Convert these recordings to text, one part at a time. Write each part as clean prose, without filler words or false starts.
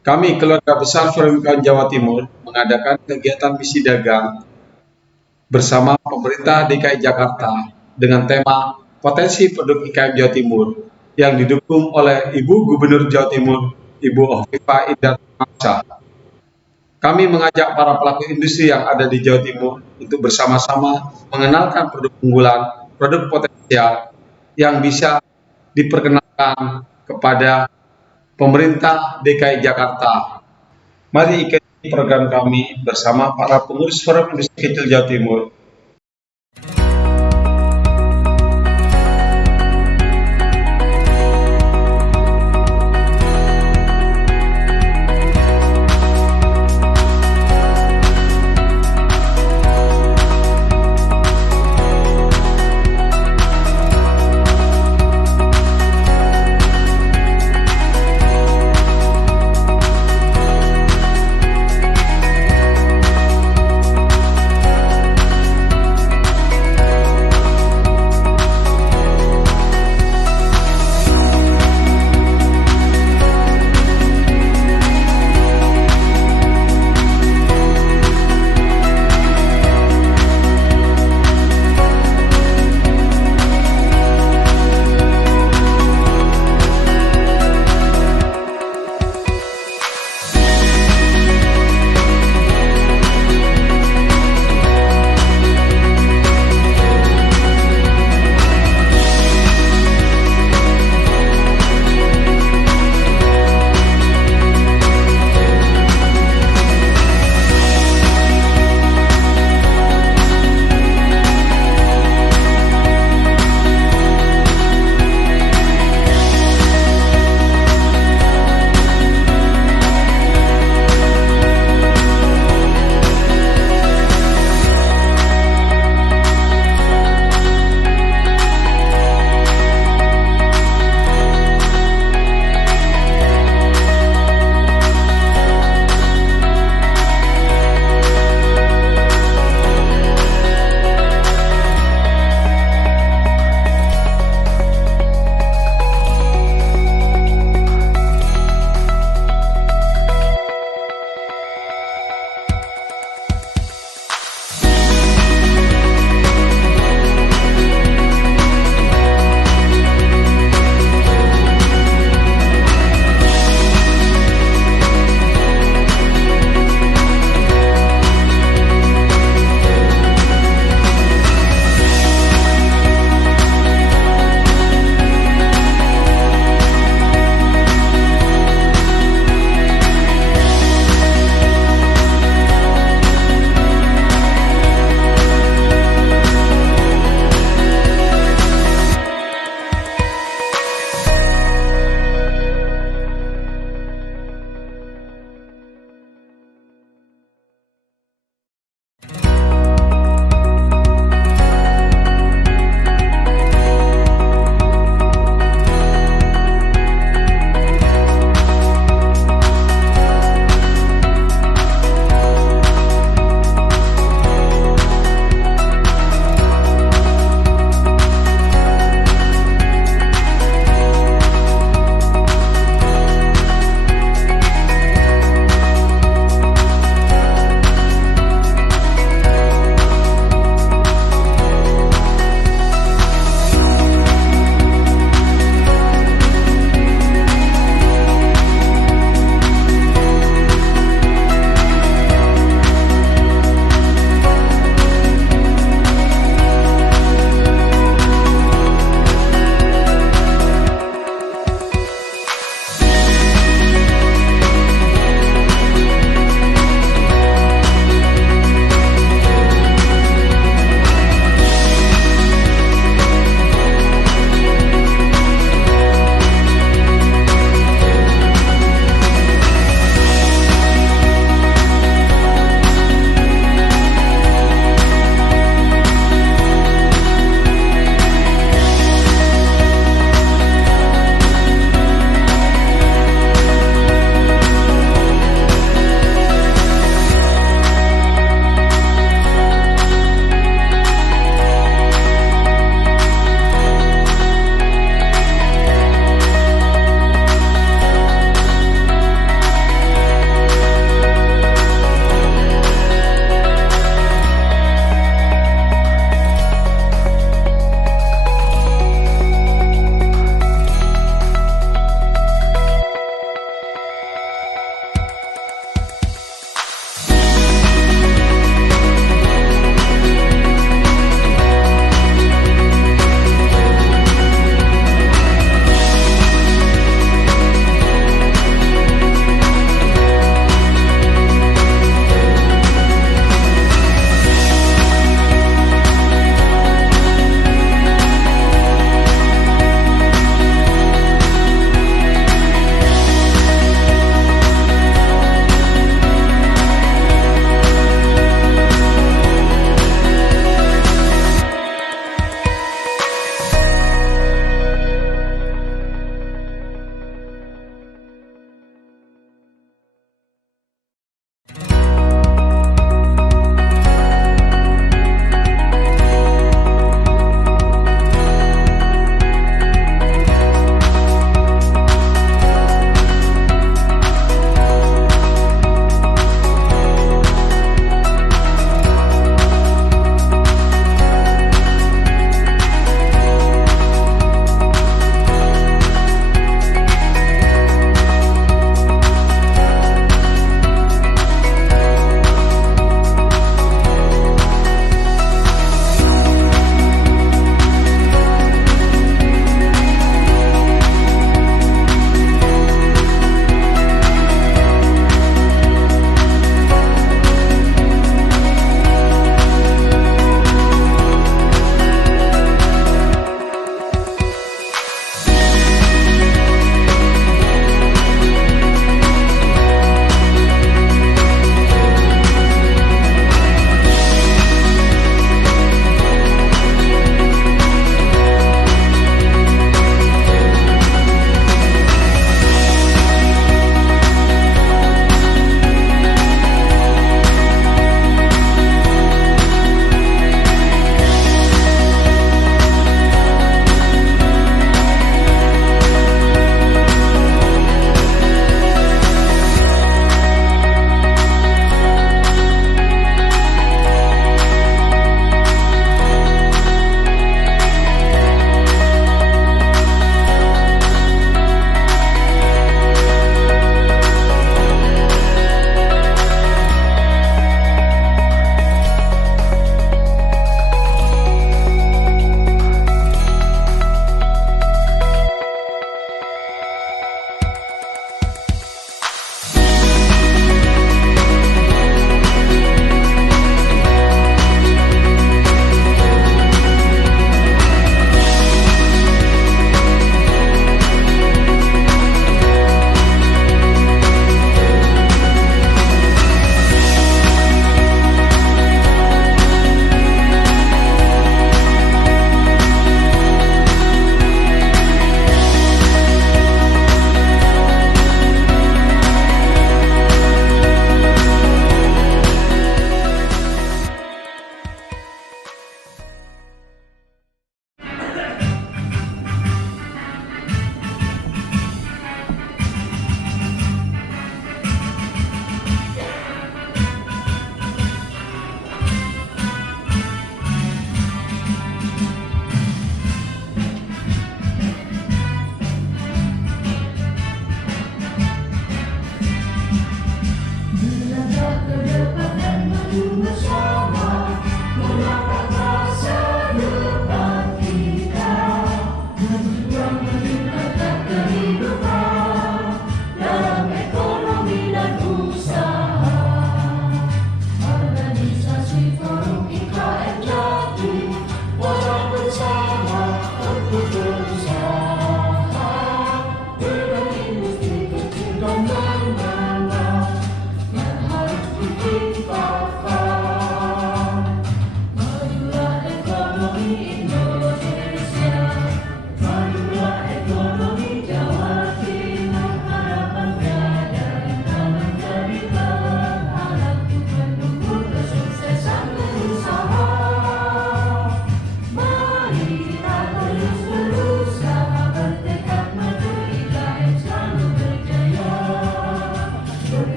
Kami, keluarga besar Forum Kawan Jawa Timur, mengadakan kegiatan misi dagang bersama pemerintah DKI Jakarta dengan tema Potensi Produk IKM Jawa Timur yang didukung oleh Ibu Gubernur Jawa Timur, Ibu Hovifah Indar Parawansa. Kami mengajak para pelaku industri yang ada di Jawa Timur untuk bersama-sama mengenalkan produk unggulan, produk potensial yang bisa diperkenalkan kepada pemerintah DKI Jakarta. Mari ikuti program kami bersama para pengurus Forum Industri Kecil Jawa Timur.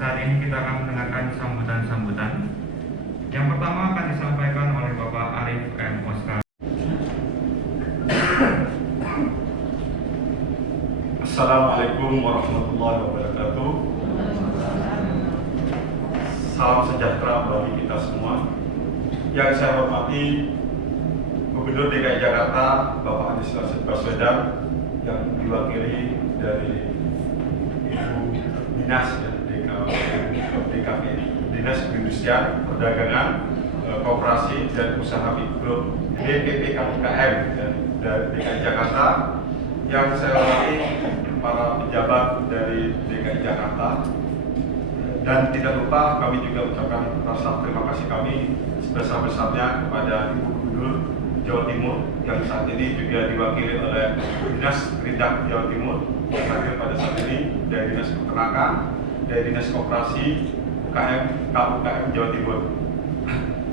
Saat ini kita akan mendengarkan sambutan-sambutan. Yang pertama akan disampaikan oleh Bapak Arif M. Oscar. Assalamualaikum warahmatullahi wabarakatuh. Salam sejahtera bagi kita semua. Yang saya hormati Gubernur DKI Jakarta Bapak Anies Baswedan, yang diwakili dari Ibu Dinas DKP, Dinas Perindustrian, Perdagangan, Koperasi dan Usaha Mikro DPPKUKM dari DKI Jakarta. Yang saya hormati para pejabat dari DKI Jakarta, dan tidak lupa kami juga ucapkan rasa terima kasih kami sebesar-besarnya kepada Ibu Gubernur Jawa Timur yang saat ini juga diwakili oleh Dinas Perindak Jawa Timur, yang hadir pada saat ini dari Dinas Peternakan, dari Dinas Koperasi UKM KUKM Jawa Timur.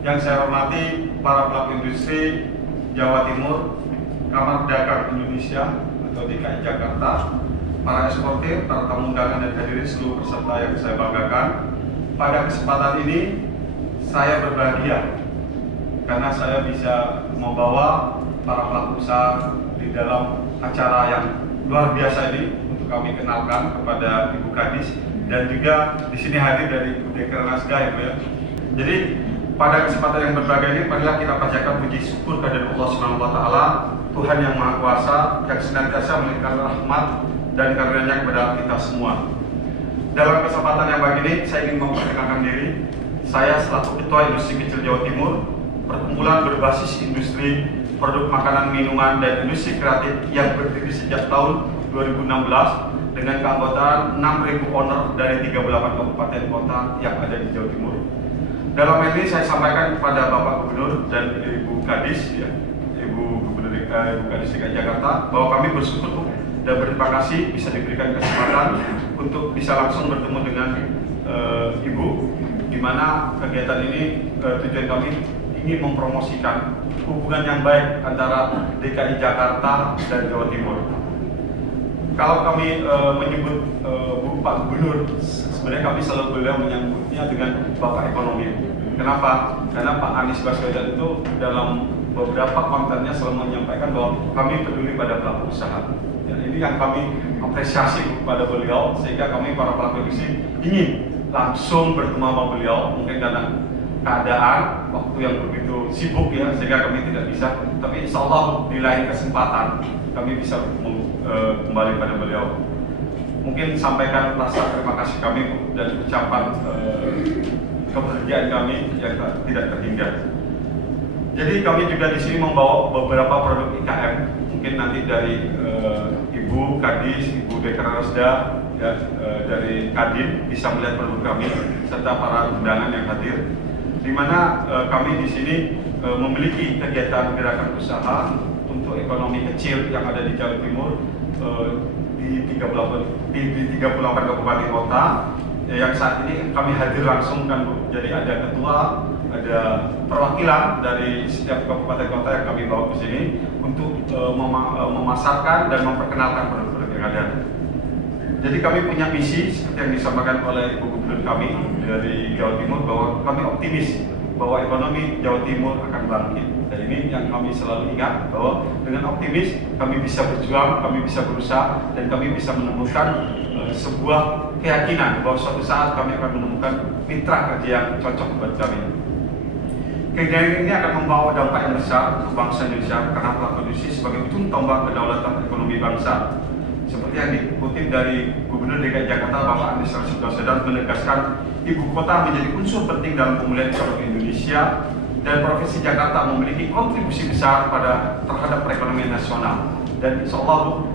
Yang saya hormati para pelaku industri Jawa Timur, Kamar Dagang Indonesia atau DKI Jakarta, para eksportir, para tamu undangan dan hadirin seluruh peserta yang saya banggakan. Pada kesempatan ini saya berbahagia karena saya bisa membawa para pelaku usaha di dalam acara yang luar biasa ini untuk kami kenalkan kepada Ibu Kadis, dan juga di sini hadir dari Ibu Dekranasda ya Bu ya. Jadi pada kesempatan yang berbahagia ini, marilah kita panjatkan puji syukur kepada Allah Subhanahu wa taala, Tuhan yang Maha Kuasa, yang senantiasa memberikan rahmat dan karunia-Nya kepada kita semua. Dalam kesempatan yang baik ini, saya ingin memperkenalkan diri. Saya selaku Ketua Industri Kecil Jawa Timur, perkumpulan berbasis industri produk makanan, minuman, dan industri kreatif yang berdiri sejak tahun 2016 dengan keanggotaan 6.000 owner dari 38 kabupaten kota yang ada di Jawa Timur. Dalam hal ini saya sampaikan kepada Bapak Gubernur dan Ibu Kadis ya, Ibu Gubernur Ibu Kadis DKI Jakarta bahwa kami bersyukur Bu, dan berterima kasih bisa diberikan kesempatan untuk bisa langsung bertemu dengan Ibu, di mana kegiatan ini tujuan kami ingin mempromosikan hubungan yang baik antara DKI Jakarta dan Jawa Timur. Kalau kami menyebut Pak Gubernur, sebenarnya kami selalu beliau menyambutnya dengan Bapak Ekonomi. Kenapa? Karena Pak Anies Baswedan itu dalam beberapa kontennya selalu menyampaikan bahwa kami peduli pada pelaku usaha. Ya, ini yang kami apresiasi kepada beliau, sehingga kami para pelaku industri ingin langsung bertemu sama beliau, mungkin karena keadaan waktu yang begitu sibuk ya, sehingga kami tidak bisa. Tapi insya Allah di lain kesempatan kami bisa kembali pada beliau. Mungkin sampaikan rasa terima kasih kami dan ucapan kebahagiaan kami yang tidak terhingga. Jadi kami juga di sini membawa beberapa produk IKM, mungkin nanti dari Ibu Kadis, Ibu Dekranasda, dan dari Kadin bisa melihat produk kami serta para undangan yang hadir, di mana kami di sini memiliki kegiatan gerakan usaha untuk ekonomi kecil yang ada di Jawa Timur di 38 kabupaten kota. Yang saat ini kami hadir langsung kan Bu. Jadi ada ketua, ada perwakilan dari setiap kabupaten kota yang kami bawa ke sini untuk memasarkan dan memperkenalkan produk-produk yang ada. Jadi kami punya misi seperti yang disampaikan oleh Ibu Gubernur kami dari Jawa Timur, bahwa kami optimis bahwa ekonomi Jawa Timur akan bangkit. Dan ini yang kami selalu ingat, bahwa dengan optimis kami bisa berjuang, kami bisa berusaha, dan kami bisa menemukan sebuah keyakinan bahwa suatu saat kami akan menemukan mitra kerja yang cocok buat kami. Kegiatan ini akan membawa dampak yang besar untuk bangsa Indonesia karena pelaku industri sebagai ujung tombak kedaulatan ekonomi bangsa. Seperti yang dikutip dari Gubernur DKI Jakarta Bapak Anies Baswedan menegaskan ibu kota menjadi unsur penting dalam pemulihan ekonomi Indonesia, dan Provinsi Jakarta memiliki kontribusi besar terhadap perekonomian nasional. Dan insya Allah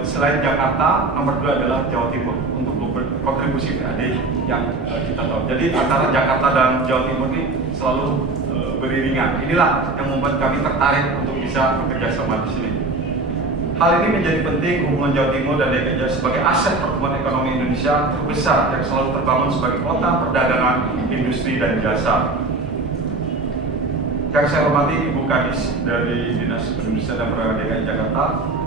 selain Jakarta, nomor 2 adalah Jawa Timur untuk kontribusi PAD yang kita tahu. Jadi antara Jakarta dan Jawa Timur ini selalu beriringan. Inilah yang membuat kami tertarik untuk bisa bekerja sama di sini. Hal ini menjadi penting hubungan Jawa Timur dan DKI sebagai aset pertumbuhan ekonomi Indonesia terbesar yang selalu terbangun sebagai kota perdagangan, industri, dan jasa. Yang saya hormati Ibu Kadis dari Dinas Perindustrian dan Perdagangan DKI Jakarta,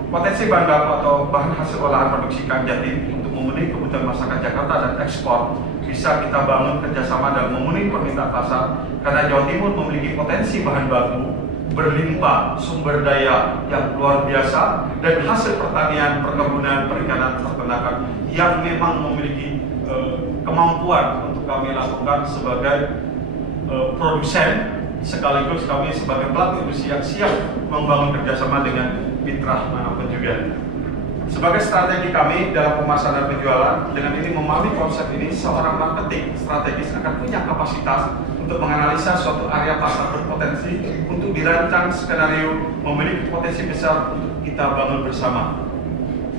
potensi bahan baku atau bahan hasil olahan produksi ikan Jatim untuk memenuhi kebutuhan masyarakat Jakarta dan ekspor bisa kita bangun kerjasama dalam memenuhi permintaan pasar, karena Jawa Timur memiliki potensi bahan baku berlimpah, sumber daya yang luar biasa, dan hasil pertanian, perkebunan, perikanan, peternakan yang memang memiliki kemampuan untuk kami lakukan sebagai produsen, sekaligus kami sebagai pelaku industri yang siap membangun kerjasama dengan mitra manapun juga. Sebagai strategi kami dalam pemasaran dan penjualan, dengan ini memahami konsep ini, seorang marketing strategis akan punya kapasitas untuk menganalisa suatu area pasar berpotensi untuk dirancang skenario memiliki potensi besar untuk kita bangun bersama.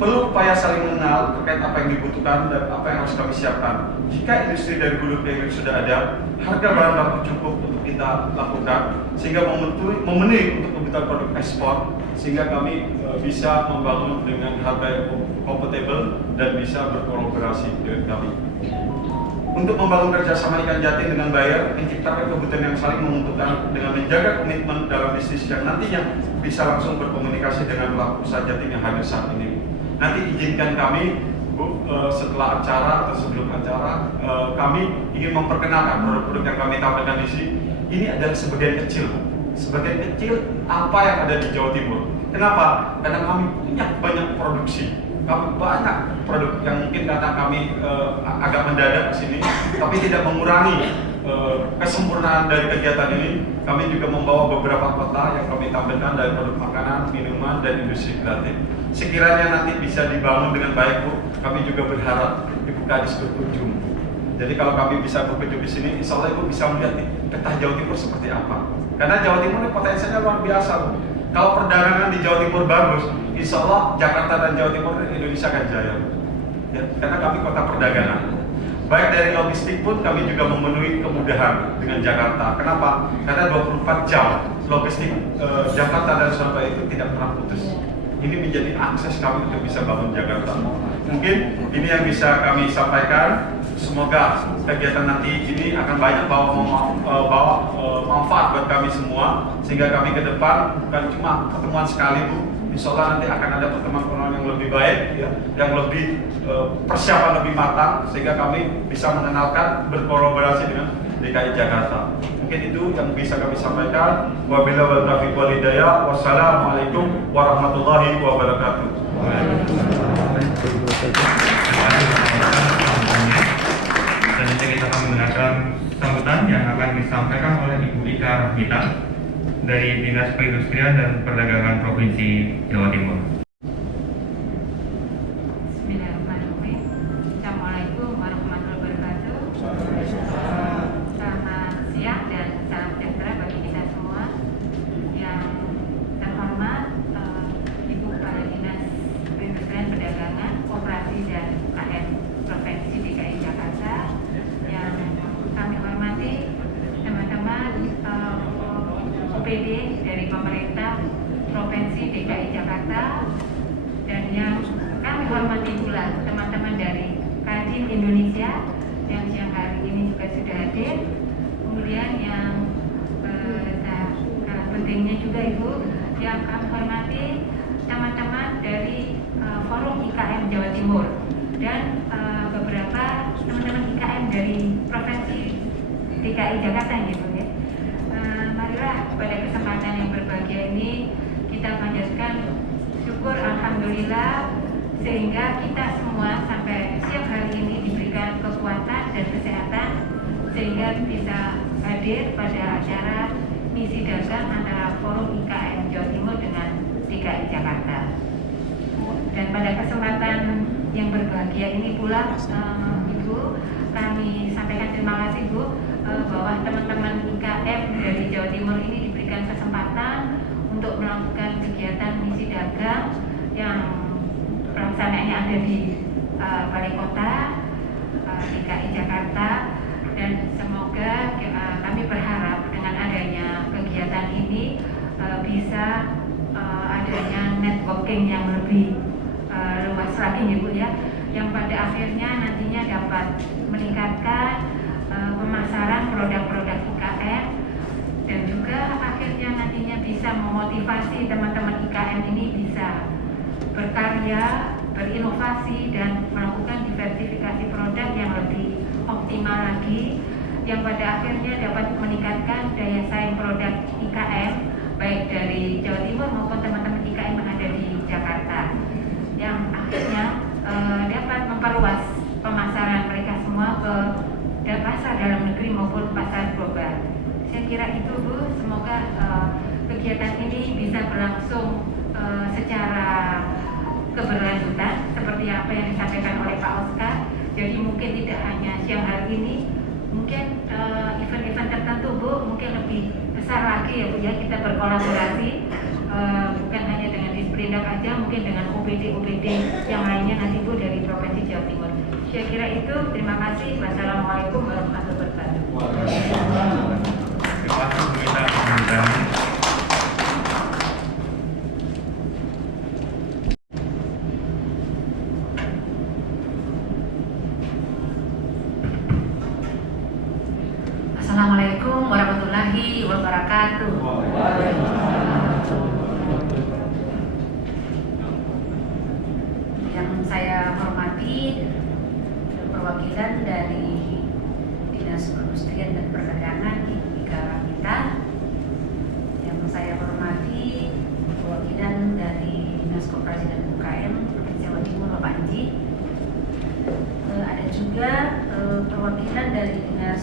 Perlu upaya saling mengenal terkait apa yang dibutuhkan dan apa yang harus kami siapkan. Jika industri dari hulu ke hilir sudah ada, harga bahan baku cukup untuk kita lakukan, sehingga memenuhi untuk kebutuhan produk ekspor, sehingga kami bisa membangun dengan harga yang kompatibel dan bisa berkolaborasi dengan kami. Untuk membangun kerjasama ikan Jatim dengan buyer, menciptakan kebutuhan yang saling menguntungkan dengan menjaga komitmen dalam bisnis yang nantinya bisa langsung berkomunikasi dengan pelaku usaha Jatim yang hadir saat ini. Nanti izinkan kami, Bu, setelah acara atau sebelum acara, kami ingin memperkenalkan produk-produk yang kami tampilkan di sini. Ini adalah sebagian kecil, Bu. Sebagian kecil apa yang ada di Jawa Timur. Kenapa? Karena kami punya banyak produksi. Kami banyak produk yang mungkin karena kami agak mendadak di sini, tapi tidak mengurangi kesempurnaan dari kegiatan ini. Kami juga membawa beberapa kota yang kami tampilkan dari produk makanan, minuman, dan industri kreatif. Sekiranya nanti bisa dibangun dengan baik, Bu, kami juga berharap Ibu Kadis berkunjung. Jadi kalau kami bisa berkunjung di sini, insya Allah Ibu bisa melihat nih peta Jawa Timur seperti apa. Karena Jawa Timur ini potensinya luar biasa, Bu. Kalau perdagangan di Jawa Timur bagus, insya Allah Jakarta dan Jawa Timur Indonesia akan jaya. Ya, karena kami kota perdagangan. Baik dari logistik pun kami juga memenuhi kemudahan dengan Jakarta. Kenapa? Karena 24 jam logistik Jakarta dan Surabaya itu tidak pernah putus. Ini menjadi akses kami untuk bisa bangun Jakarta. Mungkin ini yang bisa kami sampaikan. Semoga kegiatan nanti ini akan banyak bawa manfaat buat kami semua, sehingga kami ke depan bukan cuma pertemuan sekali, Bu. Insya Allah nanti akan ada pertemuan-pertemuan yang lebih baik, ya, yang lebih persiapan lebih matang, sehingga kami bisa mengenalkan berkolaborasi dengan DKI Jakarta. Mungkin itu yang bisa kami sampaikan. Wabillahi taufiq wal hidayah. Wassalamualaikum warahmatullahi wabarakatuh. Selanjutnya kita akan mendengarkan sambutan yang akan disampaikan oleh Ibu Ika Rahmita dari Dinas Perindustrian dan Perdagangan Provinsi Jawa Timur. Bismillahirrahmanirrahim. Assalamualaikum warahmatullahi wabarakatuh. Selamat siang dan salam sejahtera bagi kita semua. Yang terhormat Ibu Kepala Dinas Perindustrian Perdagangan, Koperasi dan UKM Provinsi DKI Jakarta. Yang kami hormati teman-teman OPD dari pemerintah Provinsi DKI Jakarta, dan yang kami hormati pula teman-teman dari Kadin Indonesia yang siang hari ini juga sudah hadir. Kemudian yang pentingnya juga Ibu, yang kami hormati teman-teman dari Forum IKM Jawa Timur dan beberapa teman-teman IKM dari Provinsi DKI Jakarta gitu ya. Marilah pada kesempatan yang berbahagia ini kita panjatkan syukur alhamdulillah, sehingga kita semua sampai siang hari ini diberikan kekuatan dan kesehatan sehingga bisa hadir pada acara misi dagang antara Forum IKM Jawa Timur dengan DKI Jakarta. Dan pada kesempatan yang berbahagia ini pula Ibu, kami sampaikan terima kasih Bu, bahwa teman-teman IKM dari Jawa Timur ini diberikan kesempatan untuk melakukan kegiatan misi dagang yang pelaksanaannya ada di Balai Kota DKI Jakarta, dan semoga kami berharap dengan adanya kegiatan ini bisa adanya networking yang lebih luas lagi ya Bu ya, yang pada akhirnya nantinya dapat meningkatkan pemasaran produk-produk IKM, dan juga akhirnya nantinya bisa memotivasi teman-teman IKM ini bisa berkarya, berinovasi, dan melakukan diversifikasi produk yang lebih optimal lagi, yang pada akhirnya dapat meningkatkan daya saing produk IKM baik dari Jawa Timur maupun teman-teman IKM yang ada di Jakarta, yang akhirnya dapat memperluas pemasaran mereka semua ke pasar dalam negeri maupun pasar global. Saya kira itu Bu, semoga kegiatan ini bisa berlangsung secara keberlanjutan seperti apa yang disampaikan oleh Pak Oscar. Jadi mungkin tidak hanya siang hari ini, mungkin event-event tertentu Bu, mungkin lebih besar lagi ya Bu ya, kita berkolaborasi bukan hanya dengan Disperindak aja, mungkin dengan OPD-OPD yang lainnya nanti Bu dari Provinsi Jawa Timur. Saya kira itu, terima kasih. Wassalamualaikum warahmatullahi wabarakatuh. Terima kasih Bu Ika. Assalamualaikum warahmatullahi wabarakatuh. Yang saya hormati perwakilan dari Dinas Perindustrian dan Perdagangan Ibu Ika Rahmita, yang saya hormati perwakilan dari Dinas Koperasi dan UKM Provinsi Jawa Timur Bapak Anji, ada juga perwakilan dari Dinas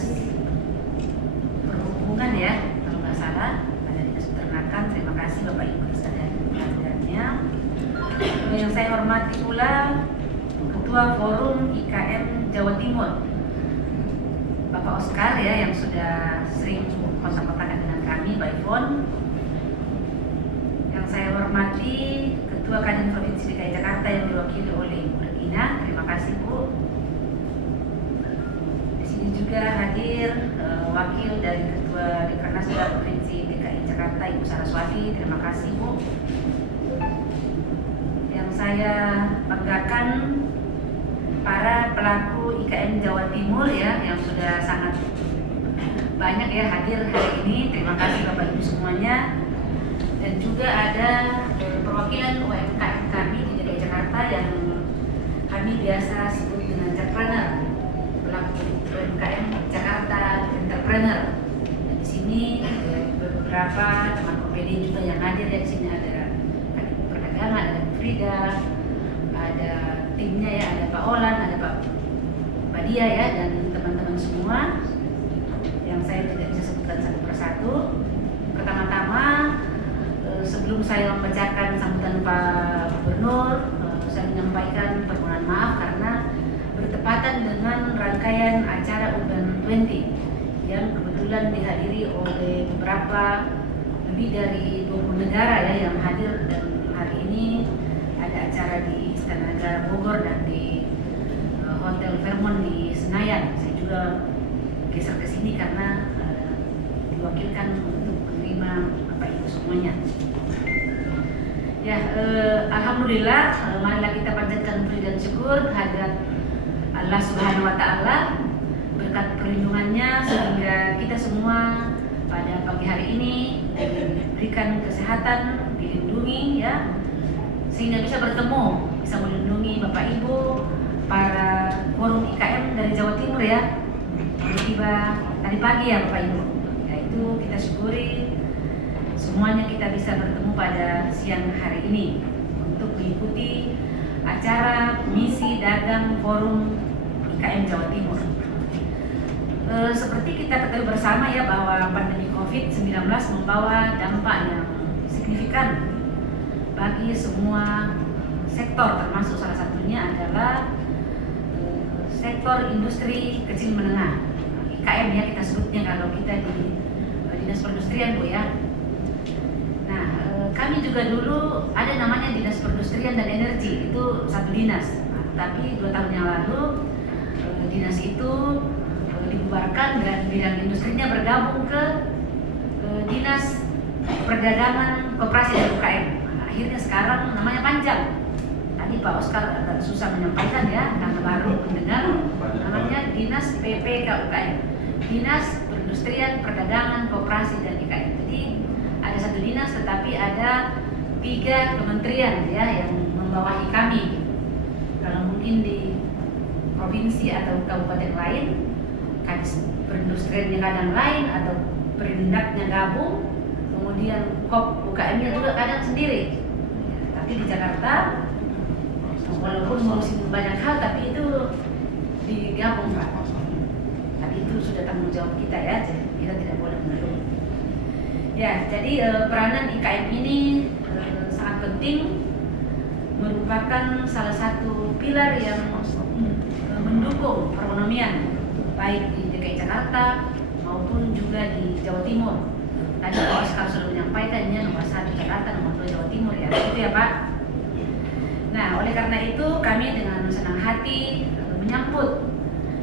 Perhubungan ya, kalau nggak salah, ada Dinas Peternakan. Terima kasih Bapak Ibu sekalian kehadirannya. Yang saya hormati pula Ketua Forum IKM Jawa Timur Bapak Oscar ya, yang sudah sering kontak-kontakan dengan kami by phone. Yang saya hormati Ketua Kadin Provinsi DKI Jakarta yang diwakili oleh Ibu Regina. Terima kasih Bu. Di sini juga hadir wakil dari Ketua Dekranasda Provinsi DKI Jakarta Jakarta, Ibu Saraswati. Terima kasih, Bu. Yang saya banggakan para pelaku IKM Jawa Timur ya, yang sudah sangat banyak ya hadir hari ini. Terima kasih Bapak Ibu semuanya. Dan juga ada perwakilan UMKM kami di DKI Jakarta yang kami biasa sebut dengan entrepreneur, pelaku UMKM Jakarta entrepreneur. Dan di sini beberapa teman OPD juga yang hadir. Di sini ada Kadif Perdagangan, ada Bu Frida, ada timnya ya, ada Pak Olan, ada Pak Badia ya, dan teman-teman semua yang saya tidak bisa sebutkan satu persatu. Pertama-tama, sebelum saya membacakan sambutan Pak Gubernur, saya menyampaikan permohonan maaf karena bertepatan dengan rangkaian acara Urban 20 yang kebetulan dihadiri oleh beberapa lebih dari 20 negara ya yang hadir, dan hari ini ada acara di Istana Negara Bogor dan di Hotel Fairmont di Senayan. Saya juga geser ke sini karena diwakilkan untuk menerima Bapak Ibu semuanya. Ya, alhamdulillah, marilah kita panjatkan puji dan syukur kehadirat Allah Subhanahu wa taala, berkat perlindungannya sehingga kita semua pada pagi hari ini diberikan kesehatan, dilindungi ya, sehingga bisa bertemu, bisa melindungi Bapak Ibu, para forum IKM dari Jawa Timur ya, yang tiba tadi pagi ya Bapak Ibu. Yaitu kita syukuri semuanya kita bisa bertemu pada siang hari ini untuk mengikuti acara misi dagang forum IKM Jawa Timur. Seperti kita ketahui bersama ya bahwa pandemi COVID-19 membawa dampak yang signifikan bagi semua sektor, termasuk salah satunya adalah sektor industri kecil menengah, IKM ya kita sebutnya kalau kita di Dinas Perindustrian Bu ya. Nah, kami juga dulu ada namanya Dinas Perindustrian dan Energi, itu satu dinas. Nah, tapi 2 tahun yang lalu dinas itu dibubarkan dan bidang industrinya bergabung ke Dinas Perdagangan, Koperasi dan UKM. Nah, akhirnya sekarang namanya panjang. Tadi Pak Oscar agak susah menyampaikan ya karena baru mendengar, namanya Dinas PPKUKM, Dinas Perindustrian, Perdagangan, Koperasi dan IKM. Jadi ada satu dinas tetapi ada 3 kementerian ya yang membawahi kami. Kalau mungkin di provinsi atau kabupaten lain, Kadis Perindustriannya kadang lain atau Perindaknya gabung, kemudian Kop UKM-nya juga kadang sendiri. Ya, tapi di Jakarta walaupun ngurusin banyak hal tapi itu digabung Pak. Tapi itu sudah tanggung jawab kita ya, jadi kita tidak boleh mengeluh. Ya, jadi peranan IKM ini sangat penting, merupakan salah satu pilar yang mendukung perekonomian baik di DKI Jakarta maupun juga di Jawa Timur. Tadi Pak Oscar sudah menyampaikannya, nomor 1 Jakarta, nomor 2 Jawa Timur ya, itu ya Pak. Nah, oleh karena itu kami dengan senang hati menyambut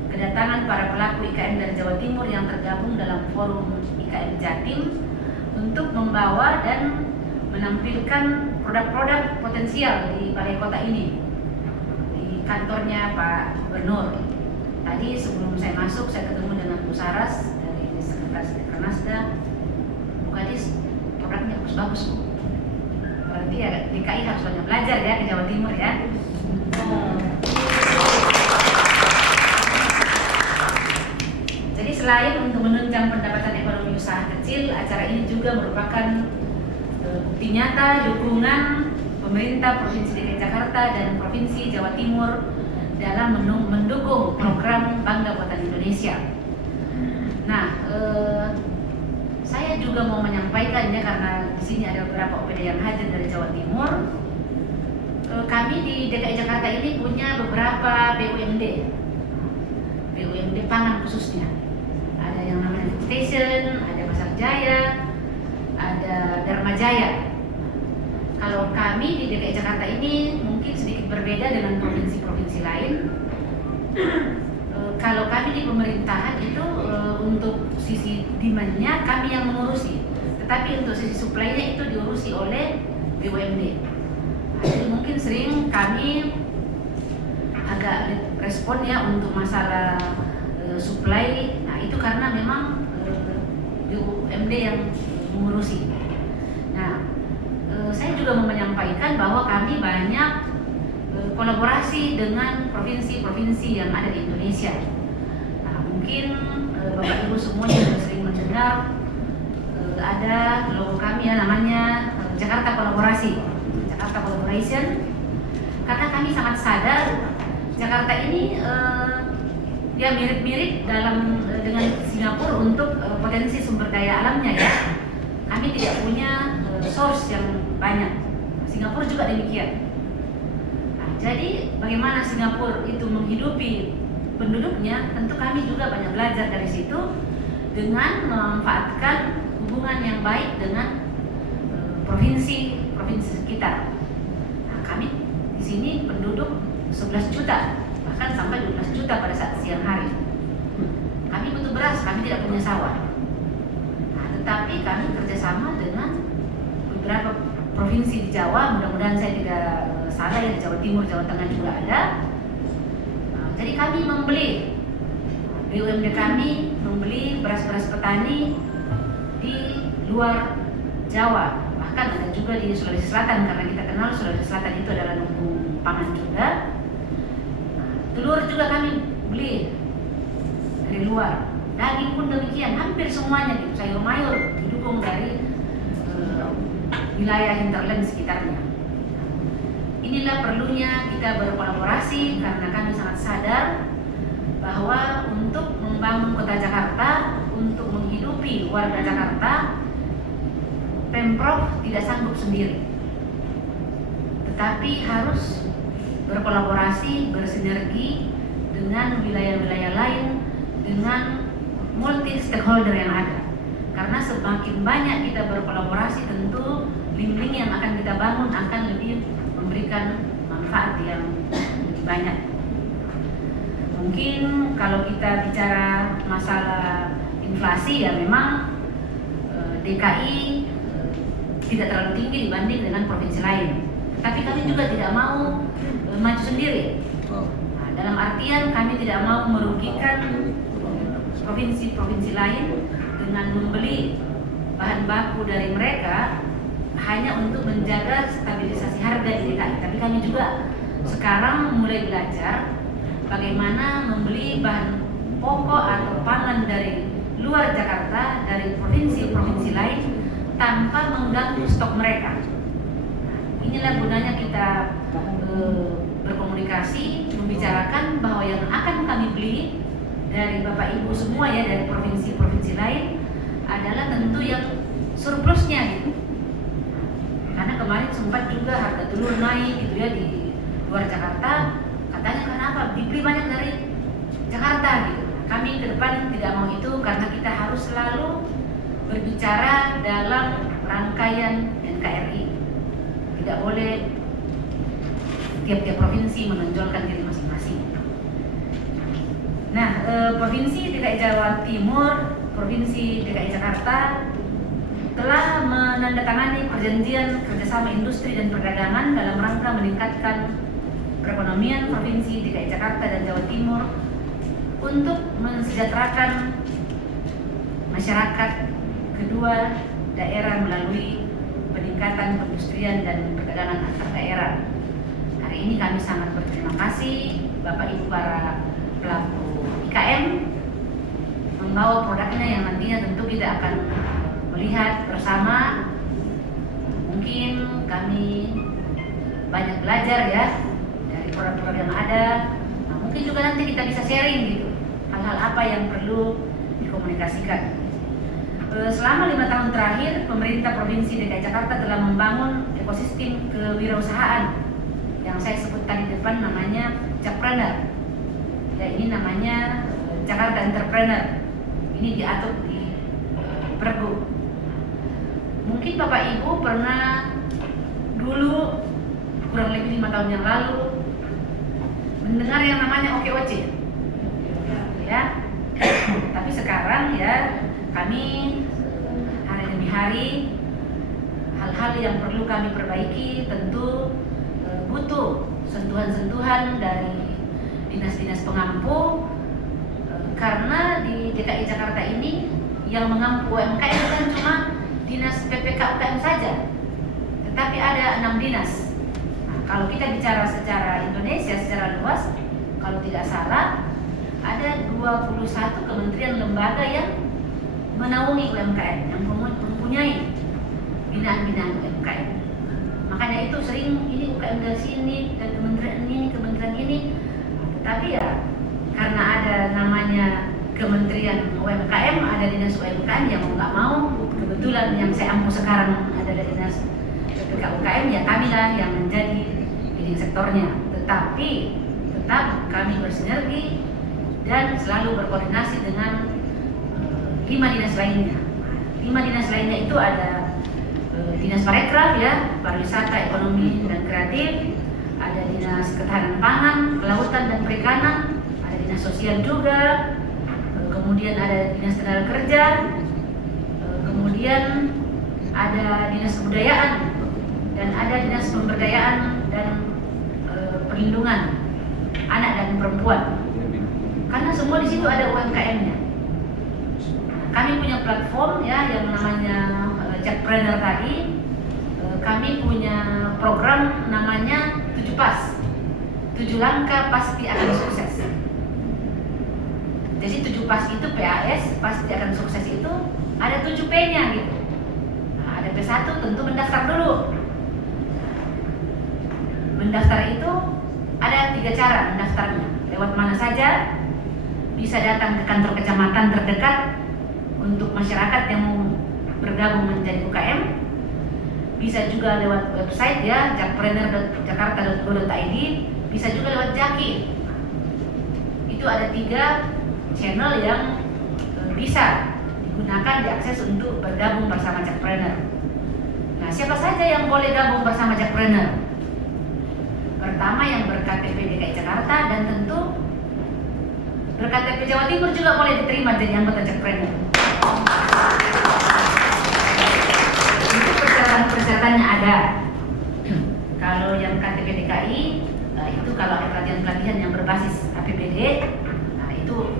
kedatangan para pelaku IKM dari Jawa Timur yang tergabung dalam forum IKM Jatim untuk membawa dan menampilkan produk-produk potensial di balai kota ini, di kantornya Pak Gubernur. Tadi sebelum saya masuk, saya ketemu dengan Bu Saras dari Sekretaris Dekranasda. Bu Kadis, produknya bagus-bagus Bu. Berarti ya DKI harus banyak belajar ya ke Jawa Timur ya. Jadi selain untuk menunjang pendapatan ekonomi usaha kecil, acara ini juga merupakan bukti nyata dukungan pemerintah Provinsi DKI Jakarta dan Provinsi Jawa Timur dalam mendukung program Bangga Buatan Indonesia. Nah, saya juga mau menyampaikannya karena di sini ada beberapa OPD yang hadir dari Jawa Timur. Kami di DKI Jakarta ini punya beberapa BUMD pangan khususnya. Ada yang namanya Food Station, ada Pasar Jaya, ada Dharma Jaya. Kalau kami di DKI Jakarta ini mungkin sedikit berbeda dengan provinsi-provinsi lain. Kalau kami di pemerintahan itu untuk sisi demand-nya kami yang mengurusi, tetapi untuk sisi suplainya itu diurusi oleh BUMD. Nah, jadi mungkin sering kami agak respon ya untuk masalah supply. Nah itu karena memang BUMD yang mengurusi. Nah saya juga mau menyampaikan bahwa kami banyak kolaborasi dengan provinsi-provinsi yang ada di Indonesia. Nah mungkin Bapak Ibu semuanya sudah sering mendengar ada logo kami ya, namanya Jakarta Kolaborasi, Jakarta Collaboration, karena kami sangat sadar Jakarta ini ya mirip-mirip dengan Singapura untuk potensi sumber daya alamnya ya. Kami tidak punya source yang banyak. Singapura juga demikian. Nah, jadi bagaimana Singapura itu menghidupi penduduknya, tentu kami juga banyak belajar dari situ dengan memanfaatkan hubungan yang baik dengan provinsi sekitar. Nah, kami di sini penduduk 11 juta, bahkan sampai 12 juta pada saat siang hari. Kami butuh beras, kami tidak punya sawah. Nah, tetapi kami kerjasama dengan beberapa provinsi di Jawa, mudah-mudahan saya tidak salah ya, di Jawa Timur, Jawa Tengah juga ada. Nah, jadi kami membeli, BUMD kami membeli beras-beras petani di luar Jawa, bahkan ada juga di Sulawesi Selatan, karena kita kenal Sulawesi Selatan itu adalah lumbung pangan juga. Telur juga kami beli dari luar, daging pun demikian, hampir semuanya gitu, sayur mayur didukung dari wilayah hinterland sekitarnya. Inilah perlunya kita berkolaborasi karena kami sangat sadar bahwa untuk membangun kota Jakarta, untuk menghidupi warga Jakarta, Pemprov tidak sanggup sendiri, tetapi harus berkolaborasi, bersinergi dengan wilayah-wilayah lain, dengan multi stakeholder yang ada. Karena semakin banyak kita berkolaborasi, tentu link-link yang akan kita bangun akan lebih memberikan manfaat yang lebih banyak. Mungkin kalau kita bicara masalah inflasi ya memang DKI tidak terlalu tinggi dibanding dengan provinsi lain. Tapi kami juga tidak mau maju sendiri. Nah, dalam artian kami tidak mau merugikan provinsi-provinsi lain dengan membeli bahan baku dari mereka hanya untuk menjaga stabilisasi harga di DKI. Tapi kami juga sekarang mulai belajar bagaimana membeli bahan pokok atau pangan dari luar Jakarta, dari provinsi-provinsi lain tanpa mengganggu stok mereka. Inilah gunanya kita berkomunikasi, membicarakan bahwa yang akan kami beli dari Bapak Ibu semua ya, dari provinsi-provinsi lain adalah tentu yang surplusnya gitu. Karena kemarin sempat juga harga telur naik gitu ya di luar Jakarta, katanya kenapa dibeli banyak dari Jakarta gitu. Kami ke depan tidak mau itu karena kita harus selalu berbicara dalam rangkaian NKRI. Tidak boleh tiap-tiap provinsi menonjolkan diri masing-masing. Nah, Provinsi DKI Jawa Timur, Provinsi DKI Jakarta telah menandatangani perjanjian kerjasama industri dan perdagangan dalam rangka meningkatkan perekonomian Provinsi DKI Jakarta dan Jawa Timur untuk mensejahterakan masyarakat kedua daerah melalui peningkatan perindustrian dan perdagangan antar daerah. Hari ini kami sangat berterima kasih Bapak Ibu para pelaku IKM membawa produknya yang nantinya tentu kita akan melihat bersama. Mungkin kami banyak belajar ya dari produk-produk yang ada. Nah, mungkin juga nanti kita bisa sharing gitu hal-hal apa yang perlu dikomunikasikan. Selama 5 tahun terakhir, pemerintah Provinsi DKI Jakarta telah membangun ekosistem kewirausahaan yang saya sebut tadi depan namanya Jakpreneur. Ya, ini namanya Jakarta Entrepreneur. Ini diatur di Pergub. Mungkin Bapak Ibu pernah dulu kurang lebih 5 tahun yang lalu mendengar yang namanya OKOC. Ya. Tapi sekarang ya kami hari demi hari. Hal-hal yang perlu kami perbaiki tentu butuh sentuhan-sentuhan dari dinas-dinas pengampu, karena di DKI Jakarta ini yang mengampu UMKM bukan cuma dinas PPK UKM saja, tetapi ada 6 dinas. Nah, kalau kita bicara secara Indonesia secara luas, kalau tidak salah ada 21 kementerian lembaga yang menaungi UMKM, yang mempunyai binaan-binaan UMKM. Makanya itu sering ini UKM dari sini, dan kementerian ini. Tapi ya karena ada namanya Kementerian UMKM, ada dinas UMKM yang mau nggak mau, kebetulan yang saya ampu sekarang adalah dinas PPK UKM, ya kamilah yang menjadi leading sektornya. Tetapi tetap kami bersinergi dan selalu berkoordinasi dengan 5 dinas lainnya. 5 dinas lainnya itu ada Dinas Parekraf, ya, pariwisata, ekonomi dan kreatif, ada Dinas Ketahanan Pangan, Kelautan dan Perikanan, ada Dinas Sosial juga, kemudian ada Dinas Tenaga Kerja, kemudian ada Dinas Kebudayaan, dan ada Dinas Pemberdayaan dan Perlindungan Anak dan Perempuan. Karena semua di situ ada UMKM-nya. Kami punya platform, ya, yang namanya Jakpreneur tadi. Kami punya program namanya 7 PAS, 7 langkah pasti akan sukses. Jadi 7 PAS itu PAS, pasti akan sukses itu ada 7 P-nya gitu. Nah, ada P1 tentu mendaftar dulu. Mendaftar itu ada 3 cara mendaftarnya. Lewat mana saja? Bisa datang ke kantor kecamatan terdekat untuk masyarakat yang mau bergabung menjadi UKM. Bisa juga lewat website, ya, jakpreneur.jakarta.go.id. Bisa juga lewat Jaki. Itu ada 3 channel yang bisa digunakan, diakses untuk bergabung bersama Jakpreneur. Nah, siapa saja yang boleh gabung bersama Jakpreneur? Pertama yang ber-KTP DKI Jakarta, dan tentu ber-KTP Jawa Timur juga boleh diterima jadi anggota Jakpreneur. Itu persyaratannya ada. Kalau yang KTP DKI, itu kalau ada pelatihan-pelatihan yang berbasis APBD, nah itu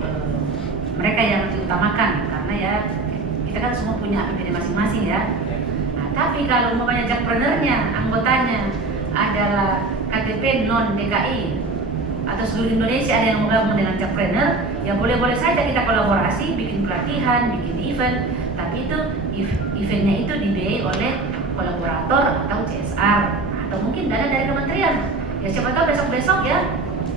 mereka yang diutamakan, karena ya kita kan semua punya APBD masing-masing, ya. Nah, tapi kalau umpamanya Jakpreneurnya, anggotanya adalah KTP non DKI atau seluruh Indonesia ada yang mau gabung dengan Jakpreneur, ya boleh-boleh saja kita kolaborasi, bikin pelatihan, bikin event. Tapi itu eventnya itu dibiayai oleh kolaborator atau CSR, atau mungkin dana dari kementerian. Ya siapa tahu besok-besok, ya,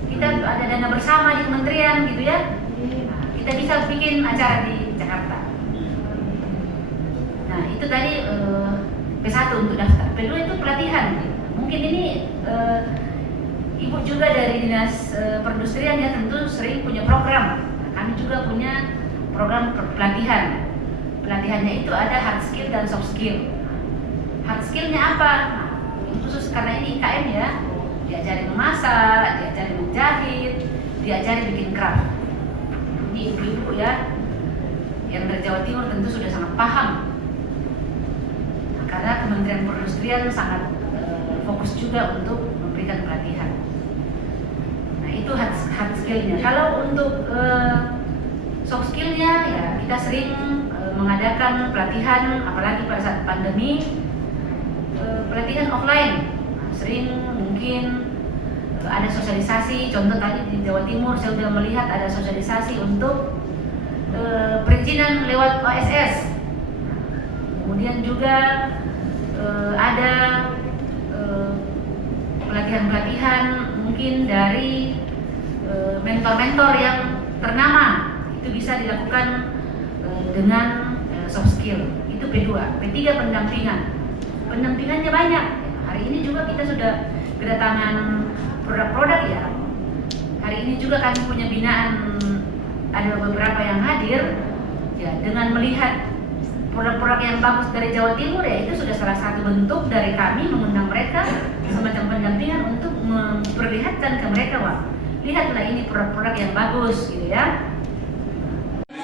kita ada dana bersama di kementerian gitu, ya. Nah, kita bisa bikin acara di Jakarta. Nah, itu tadi P1 untuk daftar. P2 itu pelatihan. Mungkin ini Ibu juga dari Dinas Perindustrian, ya, tentu sering punya program. Nah, kami juga punya program pelatihan. Pelatihannya itu ada hard skill dan soft skill. Hard skillnya apa? Nah, khusus karena ini IKM, ya, diajari memasak, diajari menjahit, diajari bikin craft. Ini ibu-ibu, ya, yang dari Jawa Timur tentu sudah sangat paham. Nah, karena Kementerian Perindustrian sangat fokus juga untuk memberikan pelatihan. Nah, itu hard skillnya. Kalau untuk soft skillnya, ya, kita sering mengadakan pelatihan, apalagi pada saat pandemi, pelatihan offline. Nah, sering mungkin ada sosialisasi. Contoh tadi di Jawa Timur saya sudah melihat ada sosialisasi untuk perizinan lewat OSS. Kemudian juga ada pelatihan-pelatihan mungkin dari mentor-mentor yang ternama. Itu bisa dilakukan dengan soft skill. Itu P2. P3 pendampingan. Pendampingannya banyak. Hari ini juga kita sudah kedatangan produk-produk, ya. Hari ini juga kami punya binaan, ada beberapa yang hadir, ya, dengan melihat produk-produk yang bagus dari Jawa Timur, ya, itu sudah salah satu bentuk dari kami mengundang mereka semacam pendampingan untuk memperlihatkan ke mereka, wah, lihatlah ini produk-produk yang bagus, gitu, ya.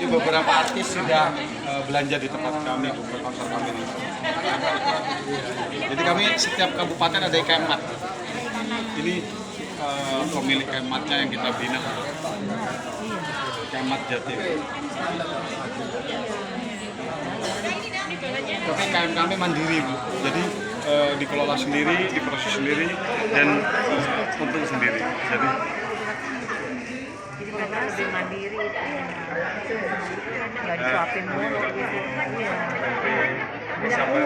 Ini beberapa artis sudah belanja di tempat kami, beberapa pasar kami. Jadi kami setiap kabupaten ada IKM Mat. Ini pemilik IKM Matnya yang kita bina. IKM Mat Jatim. Tapi IKM kami mandiri, Bu. Jadi dikelola sendiri, diproses sendiri, dan untung sendiri. Jadi mereka lebih mandiri itu nggak disuapin mulu gitu. Iya. Sampai